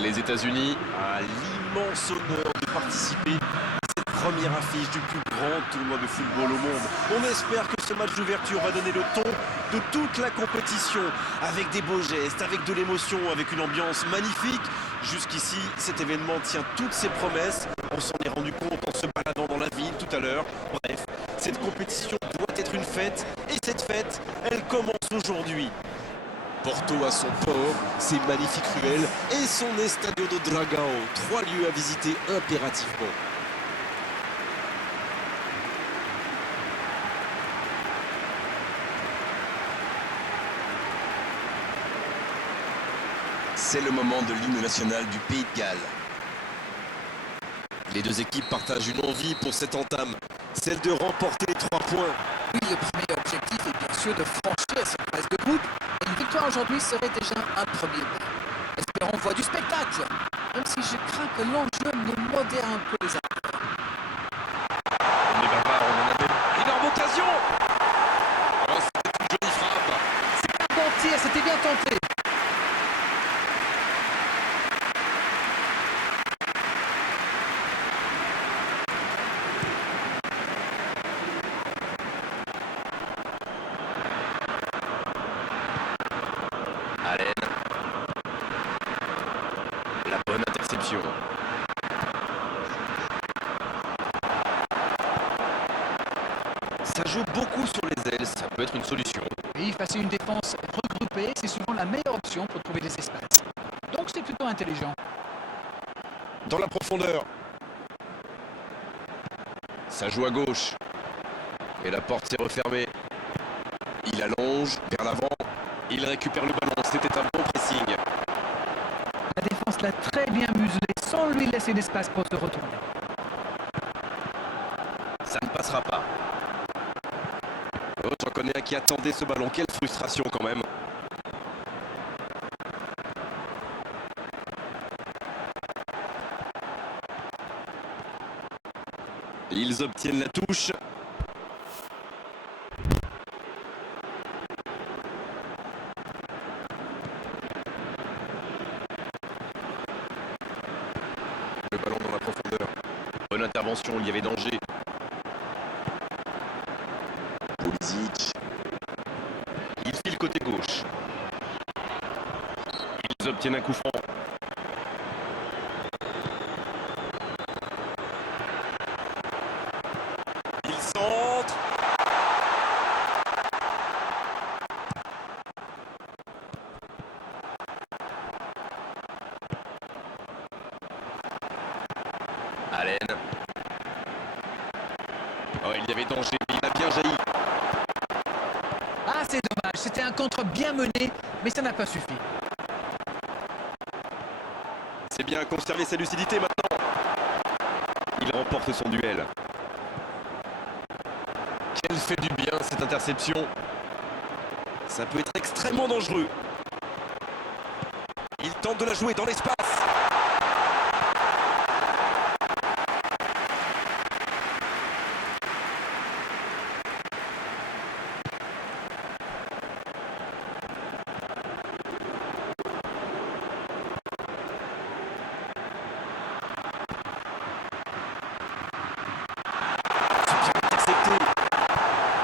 Les États-Unis a l'immense honneur de participer à cette première affiche du plus grand tournoi de football au monde. On espère que ce match d'ouverture va donner le ton de toute la compétition, avec des beaux gestes, avec de l'émotion, avec une ambiance magnifique. Jusqu'ici, cet événement tient toutes ses promesses. On s'en est rendu compte en se baladant dans la ville tout à l'heure. Bref, cette compétition doit être une fête, et cette fête, elle commence aujourd'hui. Porto a son port, ses magnifiques ruelles et son Estadio do Dragão, 3 lieux à visiter impérativement. C'est le moment de l'hymne national du Pays de Galles. Les deux équipes partagent une envie pour cette entame, celle de remporter les 3 points. Oui, le premier objectif est bien sûr de franchir cette phase de groupe. Et une victoire aujourd'hui serait déjà un premier pas. Espérons voir du spectacle, même si je crains que l'enjeu nous modère un peu les acteurs. On est bavard, on en a même énorme occasion. Oh, c'était une jolie frappe. C'est un bon tir, c'était bien tenté. Allen. La bonne interception. Ça joue beaucoup sur les ailes, ça peut être une solution. Oui, face à une défense regroupée, c'est souvent la meilleure option pour trouver des espaces. Donc c'est plutôt intelligent. Dans la profondeur. Ça joue à gauche. Et la porte s'est refermée. Il allonge vers l'avant. Il récupère le ballon. C'était un bon pressing. La défense l'a très bien muselé sans lui laisser d'espace pour se retourner. Ça ne passera pas. Oh, j'en connais un qui attendait ce ballon. Quelle frustration quand même. Ils obtiennent la touche. Le ballon dans la profondeur. Bonne intervention, il y avait danger. Pulisic. Il file côté gauche. Ils obtiennent un coup franc. Il centre. Allen. Oh, il y avait danger, mais il a bien jailli. Ah, c'est dommage, c'était un contre bien mené, mais ça n'a pas suffi. C'est bien conserver sa lucidité maintenant. Il remporte son duel. Quel fait du bien cette interception. Ça peut être extrêmement dangereux. Il tente de la jouer dans l'espace.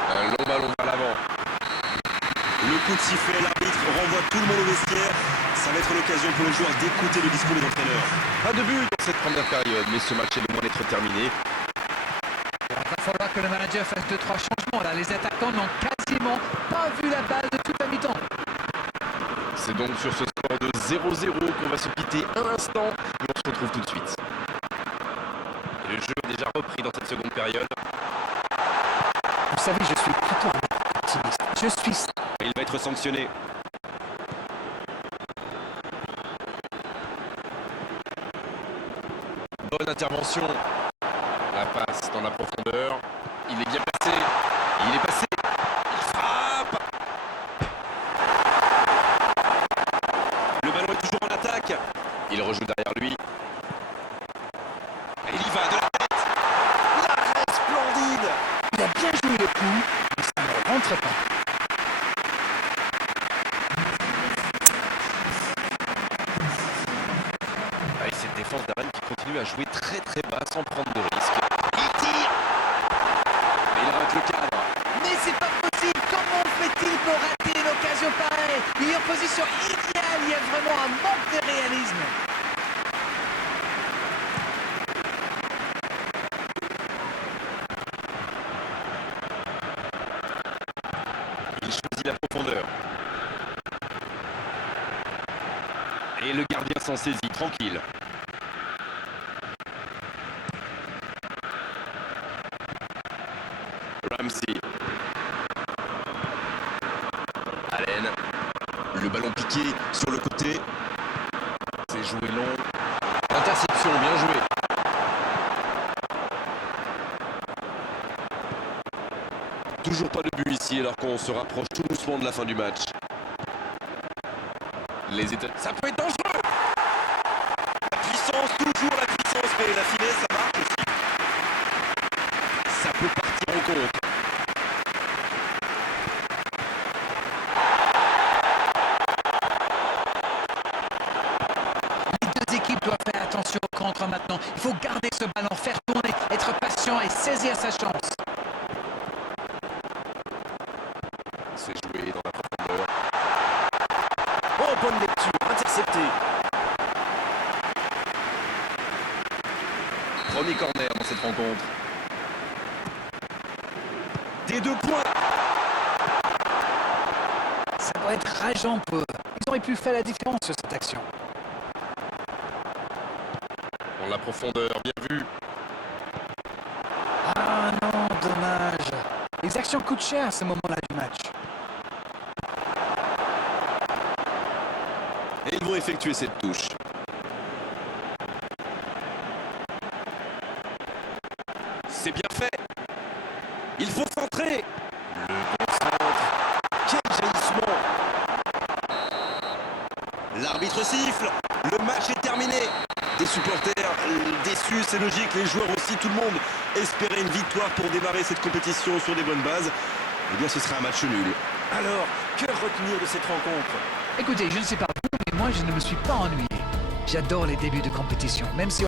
Un long ballon vers l'avant. Le coup de sifflet, l'arbitre renvoie tout le monde au vestiaire. Ça va être l'occasion pour les joueurs d'écouter le discours des entraîneurs. Pas de but dans cette première période, mais ce match est loin d'être terminé. Il va falloir que le manager fasse 2-3 changements. Là, les attaquants n'ont quasiment pas vu la balle de toute la mi-temps. C'est donc sur ce score de 0-0 qu'on va se quitter un instant et on se retrouve tout de suite. Et le jeu est déjà repris dans cette seconde période. Vous savez, je suis plutôt optimiste. Je suis... Il va être sanctionné. Bonne intervention. La passe dans la profondeur. Il est bien passé. Il est passé. Il frappe. Le ballon est toujours en attaque. Il rejoue derrière lui. Et il y va de la tête. L'arrêt splendide. Il a bien joué le coup, mais ça ne rentre pas. Rennes qui continue à jouer très très bas sans prendre de risques. Il tire, mais il rate le cadre. Mais c'est pas possible. Comment fait-il pour rater une occasion pareille? Il est en position idéale. Il y a vraiment un manque de réalisme. Il choisit la profondeur. Et le gardien s'en saisit, tranquille. Ramsey. Allen. Le ballon piqué sur le côté. C'est joué long. Interception, bien joué. Toujours pas de but ici alors qu'on se rapproche tout doucement de la fin du match. Les États... Ça peut être dangereux. La puissance, toujours la puissance, mais la finesse, ça marche aussi. Ça peut partir en compte. Les deux équipes doivent faire attention au contre maintenant. Il faut garder ce ballon, faire tourner, être patient et saisir sa chance. C'est joué dans la profondeur. Oh, bonne lecture, intercepté. Premier corner dans cette rencontre. Des 2 points. Ça doit être rageant pour eux. Ils auraient pu faire la différence sur cette action. Dans la profondeur, bien vu. Ah non, dommage. Les actions coûtent cher à ce moment-là du match. Et ils vont effectuer cette touche. C'est bien fait. Il faut centrer. Le bon centre. Quel jaillissement. L'arbitre siffle. Le match est terminé. Des supporters déçus, c'est logique. Les joueurs aussi, tout le monde espérait une victoire pour démarrer cette compétition sur des bonnes bases. Eh bien, ce sera un match nul. Alors, que retenir de cette rencontre? Écoutez, je ne sais pas vous, mais moi je ne me suis pas ennuyé. J'adore les débuts de compétition, même si